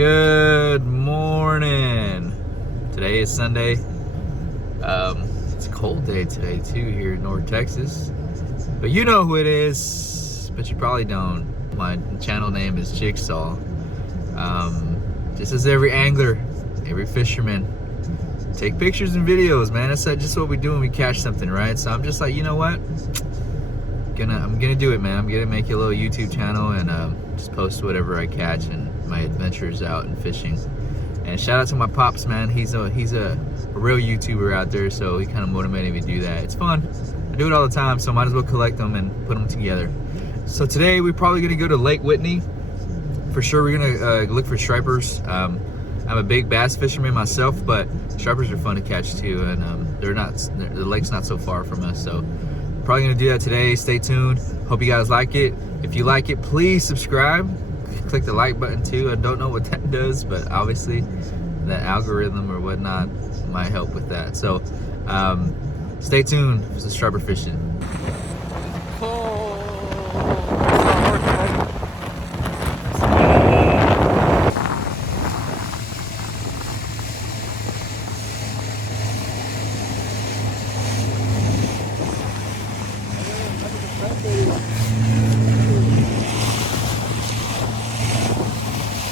Good morning. Today is Sunday. It's a cold day today too here in North Texas. But you know who it is, but you probably don't. My channel name is Jiggsaul. Just as every angler, every fisherman, take pictures and videos, man. That's just what we do when we catch something, right? So I'm just like, you know what? I'm gonna do it, man. I'm gonna make a little YouTube channel and just post whatever I catch and my adventures out and fishing. And shout out to my pops, man. He's a real YouTuber out there, so he kind of motivated me to do that. It's fun. I do it all the time, so might as well collect them and put them together. So today we're probably gonna go to Lake Whitney. For sure, we're gonna look for stripers. I'm a big bass fisherman myself, but stripers are fun to catch too, and the lake's not so far from us, so probably gonna do that today. Stay tuned. Hope you guys like it. If you like it, please subscribe. Click the like button too. I don't know what that does, but obviously that algorithm or whatnot might help with that. So stay tuned for the striper fishing.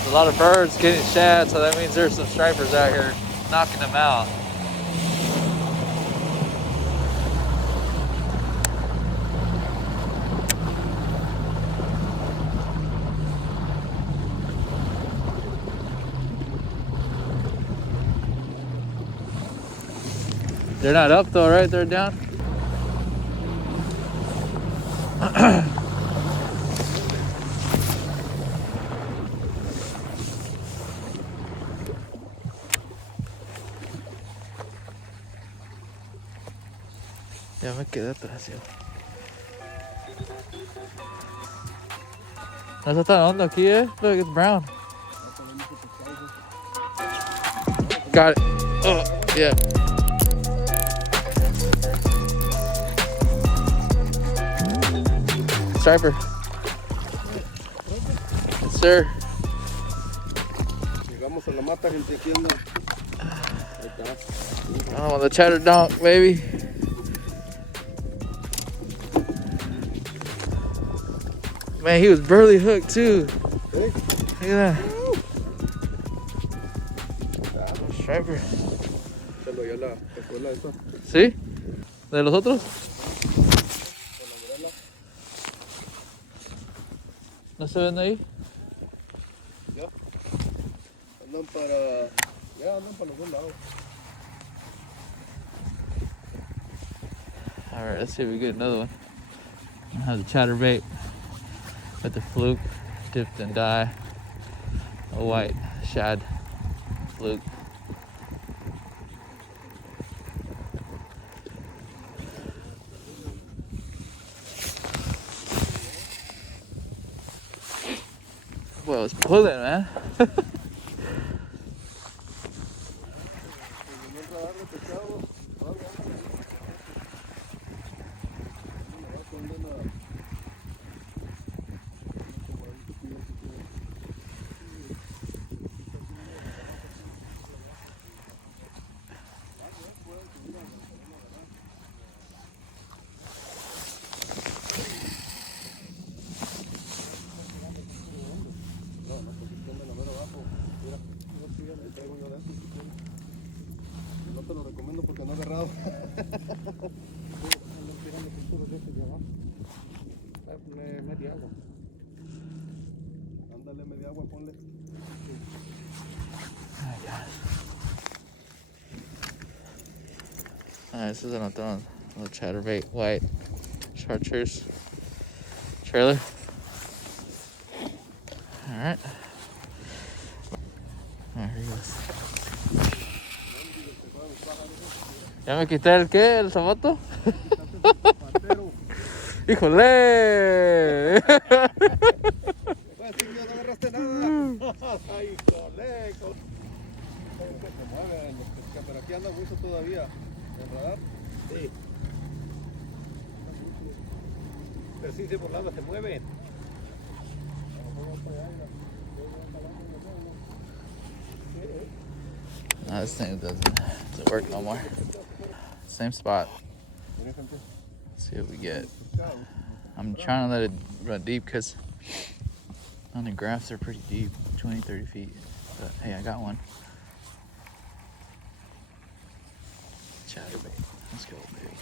A lot of birds getting shad, so that means there's some stripers out here knocking them out. They're not up though, right? They're down. Ya me quedé atrás, yo. No está tan hondo aquí, eh? Look, it's brown. Got it. Oh, yeah. Striper. Yes, sir. Llegamos a la mata, gente, aquí anda. Oh, the chatter donk, baby. Man, he was barely hooked too. Hey. Look at that. Striper. ¿Sí? ¿De los otros? ¿No se ven ahí? Ya. Andan para los dos lados. Alright, let's see if we get another one. Has a chatterbait with the fluke dipped in dye. A white shad fluke. Well, it's pulling, man. No te lo recomiendo porque no he agarrado. Media agua. Ándale, media agua, ponle. Alright, this is another one. A little chatterbait, white chartreuse trailer. Alright. Alright, here he goes. ¿Ya me quité el qué? ¿El zapato? ¡Híjole! Pues sí, no agarraste nada. ¡Ay, híjole! Se mueve, pero aquí anda mucho todavía. ¿El radar? Sí. Pero sí, por lado se mueven. This thing doesn't work no more. Same spot. Let's see what we get. I'm trying to let it run deep because on the graphs they're pretty deep, 20, 30 feet. But hey, I got one. Chatterbait. Let's go, baby.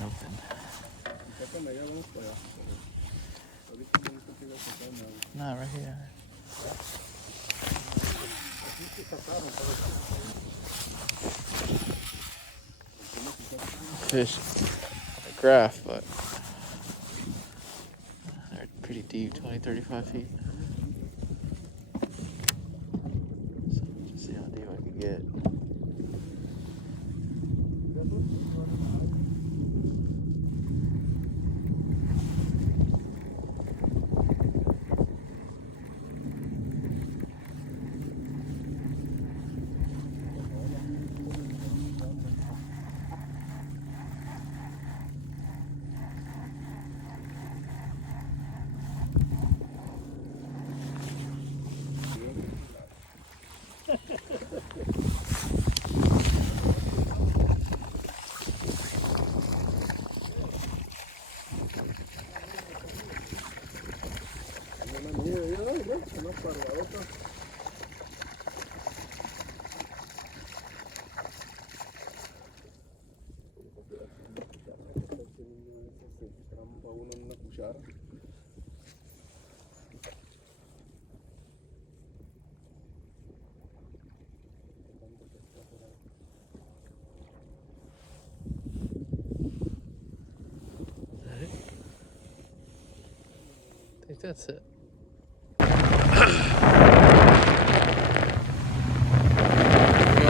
Nothing. Nah, right here. Fish on the graph, but they're pretty deep, 20, 35 feet. So just see how deep I can get. I think that's it.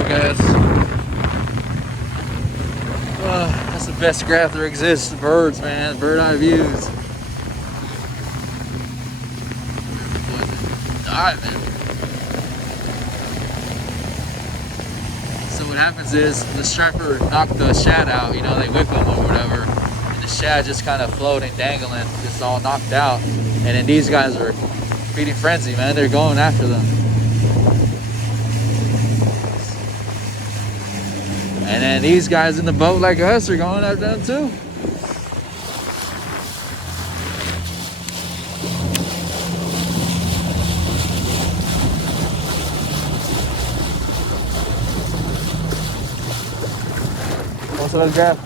Guys, that's the best graph there exists. Birds, man, bird eye views. Diving. So what happens is the striper knocked the shad out. You know, they whip them or whatever, and the shad just kind of floating, dangling, just all knocked out. And then these guys are feeding frenzy, man. They're going after them. And then these guys in the boat like us are going after them too. What's up, Jeff?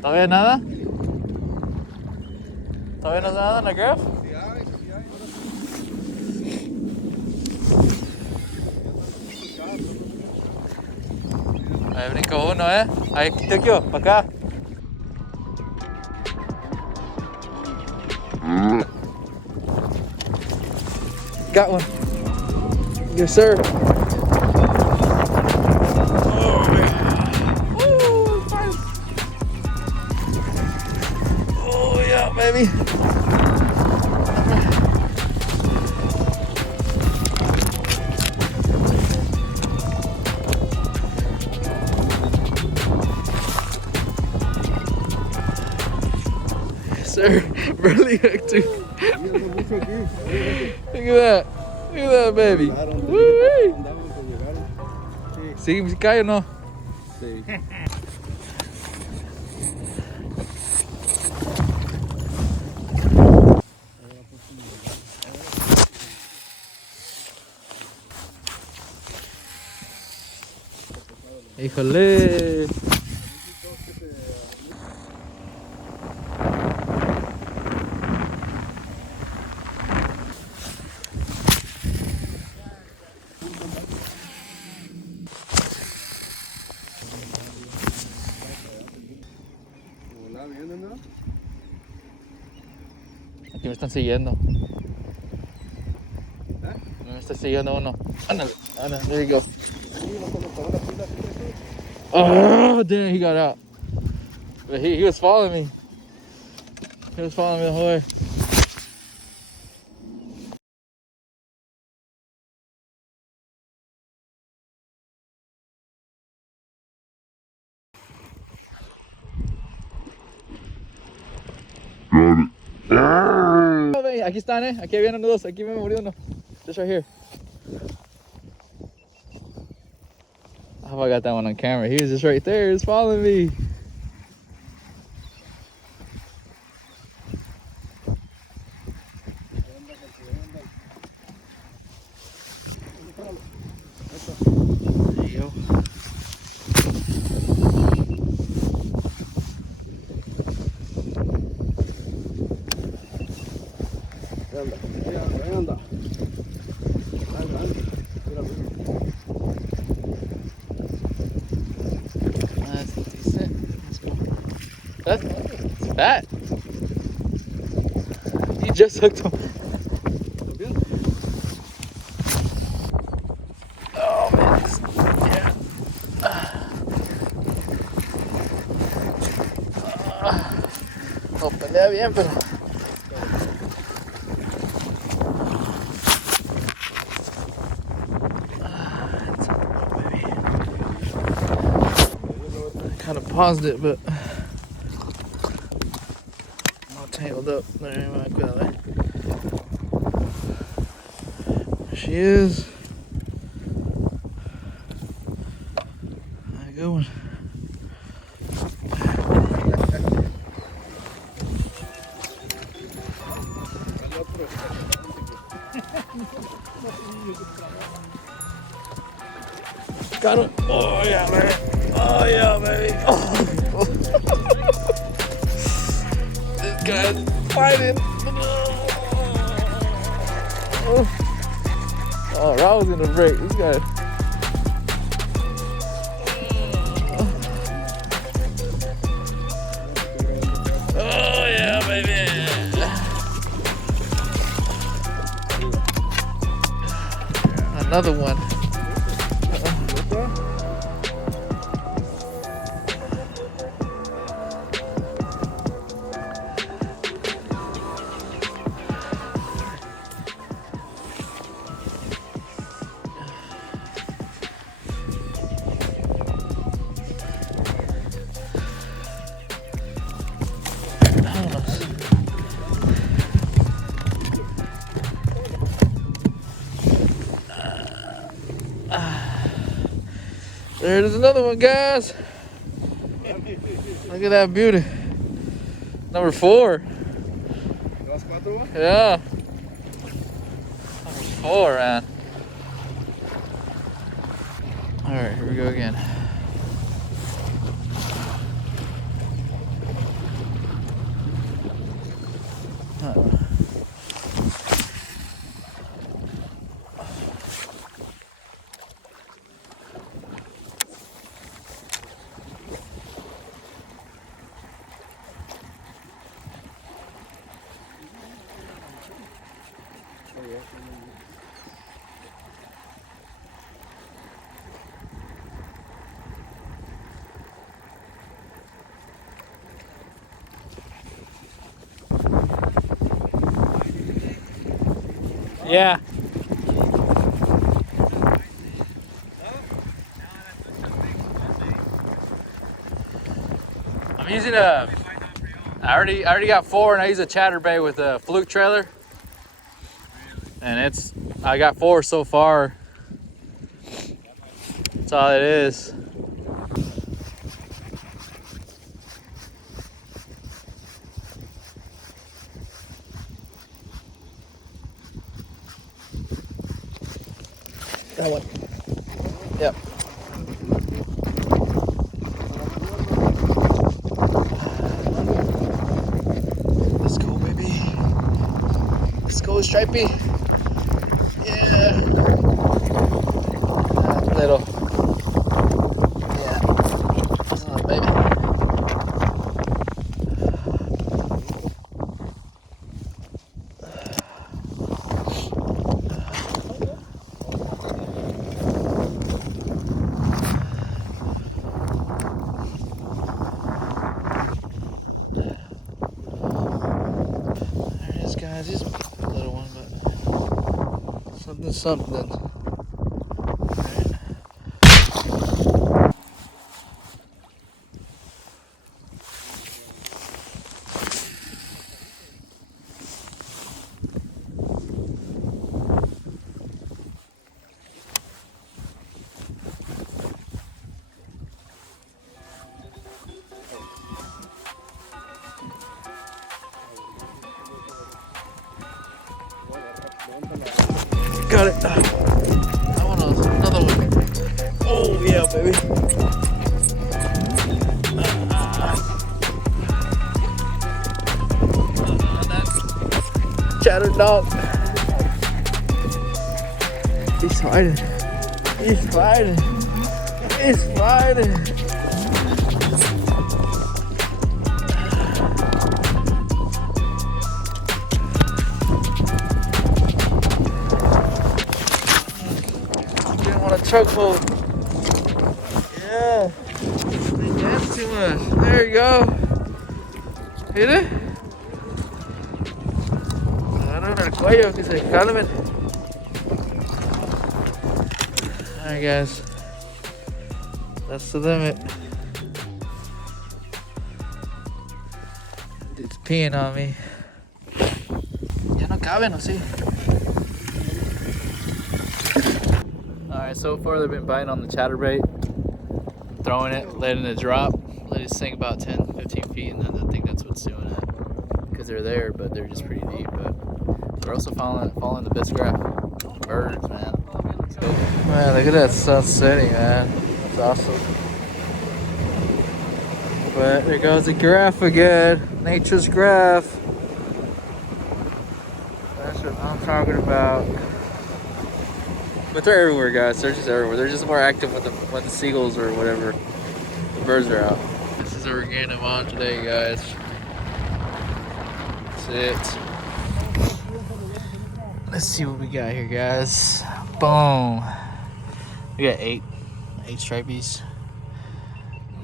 ¿Todavía nada? ¿Todavía no nada en la graph? Ahí brincó uno, Ahí, Tekio, para acá. Got one. Yes, sir. Oh, man. Woo, nice. Oh, yeah, baby. Yes, sir. Really active. Look at that. Look at that baby. Llegaron, te Woo-wee. dije, andaban, pues llegaron. Sí, ¿Sí cae o no? sí. Híjole. Hola, ¿vienen, no? Aquí me están siguiendo. Me está siguiendo uno. Ándale, ándale, there you go. Sí, no conectaron la pila aquí, eso. Oh, damn, he got out. But he was following me. He was following me the whole way. Oh, ven, aquí están, Aquí vienen dos. Aquí me murió uno. Just right here. I hope I got that one on camera. He was just right there. He was following me. There you go. Ahí anda. Anda, anda. Mira, mira. That's decent. Let's go. That's fat. He just hooked him. ¿Estás bien? Oh man, yeah. No pelea bien, pero. Kind of paused it, but I'm all tangled up. There she is. Good one. Got him. Oh yeah, baby. Oh yeah, baby. Oh. This guy's fighting. Oh, that was gonna break. This guy. Oh yeah, baby. Another one. There's another one, guys. Look at that beauty. Number 4. Yeah. Number 4, man. All right, here we go again. Yeah. I'm using a. I already got 4, and I use a chatterbait with a fluke trailer. And I got 4 so far. That's all it is. That one. Yep. Let's go, baby. Let's go, Stripey. Yeah. Little. Yeah. That's a little baby. There it is, guys. He's a little one, but something. Got it. That one was another one. Oh yeah, baby. Chatter dog. He's fighting. He's fighting. He's fighting. Didn't want to chokehold. Yeah. They dance too much. There you go. Hit it. Agarraron el cuello que se calmen. Alright guys, that's the limit. It's peeing on me. Ya no caben, ¿o sí? Alright, so far they've been biting on the chatterbait, throwing it, letting it drop, let it sink about 10-15 feet, and then I think that's what's doing it. Because they're there, but they're just pretty deep. But we're also following the bisgraph birds, man. Let's go. Man, look at that sun setting, man. That's awesome. But there goes the giraffe again. Nature's graph. That's what I'm talking about. But they're everywhere, guys. They're just everywhere. They're just more active when the seagulls or whatever, the birds are out. This is what we're getting them on today, guys. That's it. Let's see what we got here, guys. Boom. We got 8 stripies.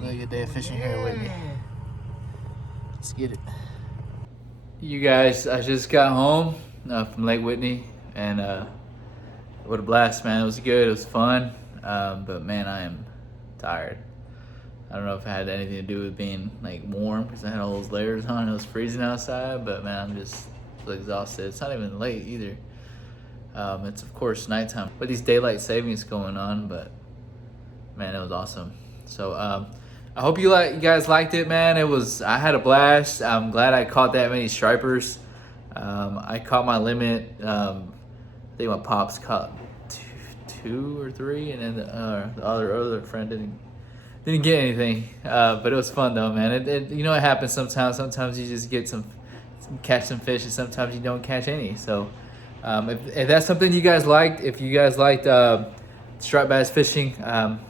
Really good day of fishing here at Whitney. Let's get it. You guys, I just got home from Lake Whitney, and what a blast, man. It was good, it was fun, but man, I am tired. I don't know if it had anything to do with being like warm, because I had all those layers on. It was freezing outside, but man, I'm just exhausted. It's not even late either. It's of course nighttime with these daylight savings going on, but man, it was awesome. So I hope you guys liked it, man. I had a blast. I'm glad I caught that many stripers. I caught my limit. I think my pops caught 2 or 3, and then the other friend didn't get anything. But it was fun though, man. You know, it happens sometimes. Sometimes you just catch some fish, and sometimes you don't catch any. So if that's something you guys liked, if you guys liked striped bass fishing,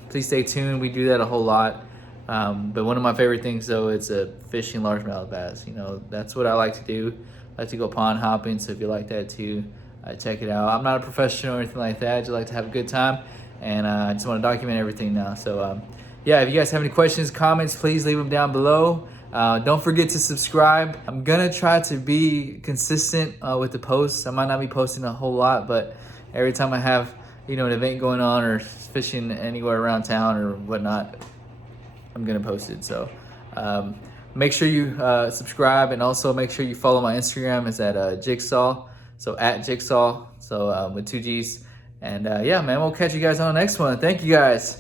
please stay tuned. We do that a whole lot. But one of my favorite things though, it's fishing largemouth bass. You know, that's what I like to do. I like to go pond hopping. So if you like that too, check it out. I'm not a professional or anything like that. I just like to have a good time, and I just want to document everything now. So yeah, if you guys have any questions, comments, please leave them down below. Don't forget to subscribe. I'm gonna try to be consistent with the posts. I might not be posting a whole lot, but every time I have an event going on or fishing anywhere around town or whatnot, I'm gonna post it. So make sure you subscribe, and also make sure you follow my Instagram. It's at Jiggsaul. So at Jiggsaul, so with 2 G's. And yeah, man, we'll catch you guys on the next one. Thank you guys.